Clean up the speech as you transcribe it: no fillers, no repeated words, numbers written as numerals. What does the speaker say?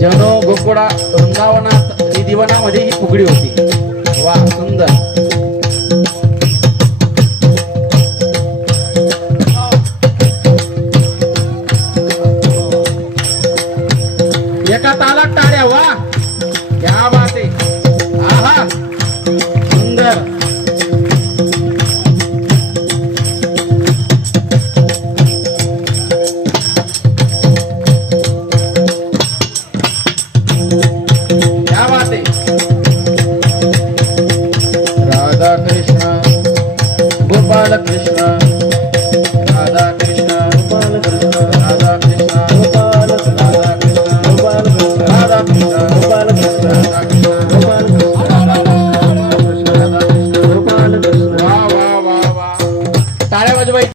जनो गोकुळा वृंदावनात निधिवनामध्ये ही फुगडी होती। वा सुंदर। एका तालात टाळ्या। वा क्या बात आहे। आहा सुंदर। क्या बात है। राधा कृष्ण गोपाल कृष्ण, राधा कृष्ण गोपाल कृष्ण, राधा कृष्ण गोपाल कृष्ण, राधा कृष्ण गोपाल कृष्ण, राधा कृष्ण गोपाल कृष्ण, राधा कृष्ण गोपाल कृष्ण, राधा कृष्ण गोपाल कृष्ण। वाह वाह वाह वाह, टाळ्या वाजवायच्या।